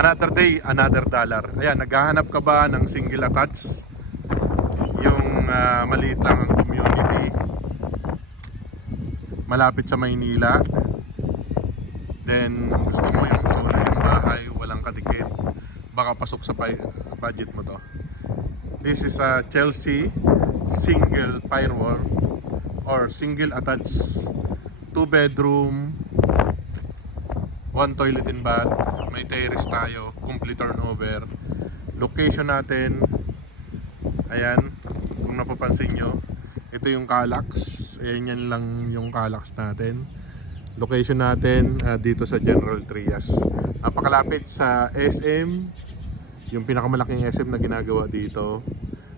Another day, another dollar. Ayan, naghahanap ka ba ng single attached? Yung maliit lang ang community, malapit sa Maynila. Then gusto mo yung solo yung bahay, walang kadikit, baka pasok sa budget mo to. This is a Chelsea single firewall or single attached 2 bedroom, 1 toilet and bath. May terrace tayo, complete turnover. Location natin, ayan, kung napapansin nyo, ito yung Calax. Ayan, yan lang yung Calax natin. Location natin dito sa General Trias. Napakalapit sa SM, yung pinakamalaking SM na ginagawa dito.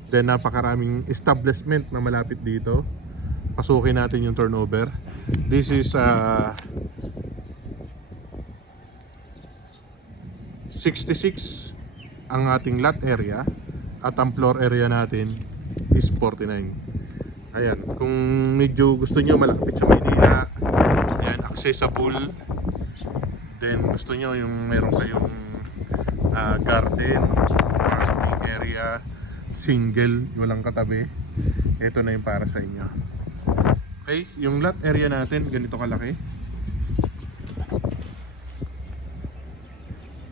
Then napakaraming establishment na malapit dito. Pasukin natin yung turnover. This is 66 ang ating lot area at ang floor area natin is 49. Ayan, kung medyo gusto nyo malapit sa Maynila, ayan, accessible. Then gusto nyo yung meron kayong garden, parking area, single, walang katabi, ito na yung para sa inyo. Okay, yung lot area natin ganito kalaki.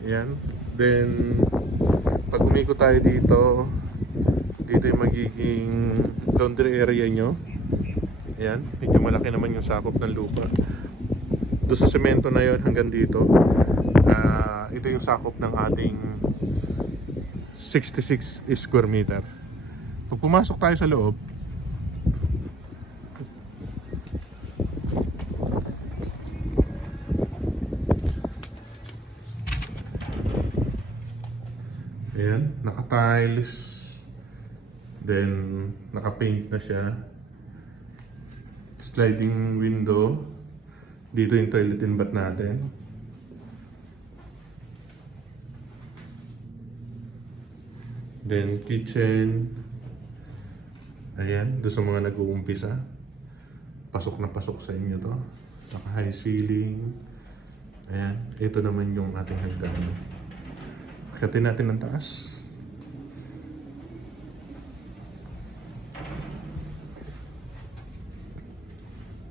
Ayan. Then pag umikot tayo dito, dito yung magiging laundry area nyo. Ayan, medyo malaki naman yung sakop ng lupa. Doon sa semento na yon hanggang dito, ito yung sakop ng ating 66 square meter. Pag pumasok tayo sa loob, ayan, naka-tiles, then naka-paint na siya, sliding window, dito yung toilet and bath natin. Then kitchen, ayan, doon sa mga nag-uumpisa, pasok na pasok sa inyo to, naka-high ceiling. Ayan, ito naman yung ating hagdan. Akitin natin ng taas.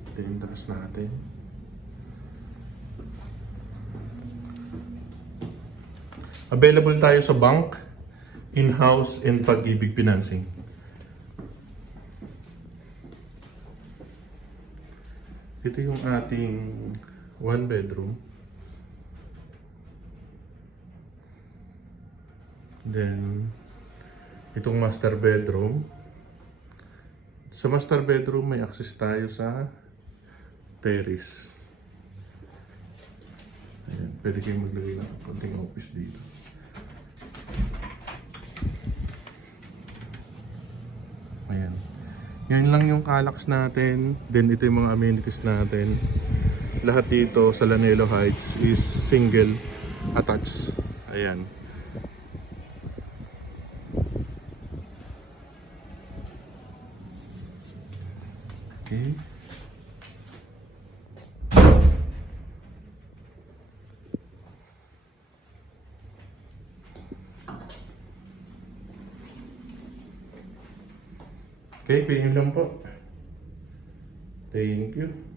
Ito yung taas natin. Available tayo sa bank, in-house, and Pag-ibig financing. Ito yung ating 1 bedroom. Then itong master bedroom. Sa master bedroom may access tayo sa terrace. Ayan, pwede kayong maglagay ng konting office dito. Ayan. Yan lang yung Calax natin. Then ito yung mga amenities natin. Lahat dito sa Lanelo Heights is single attached. Ayan. Okay. Okay, yun lang po. Thank you.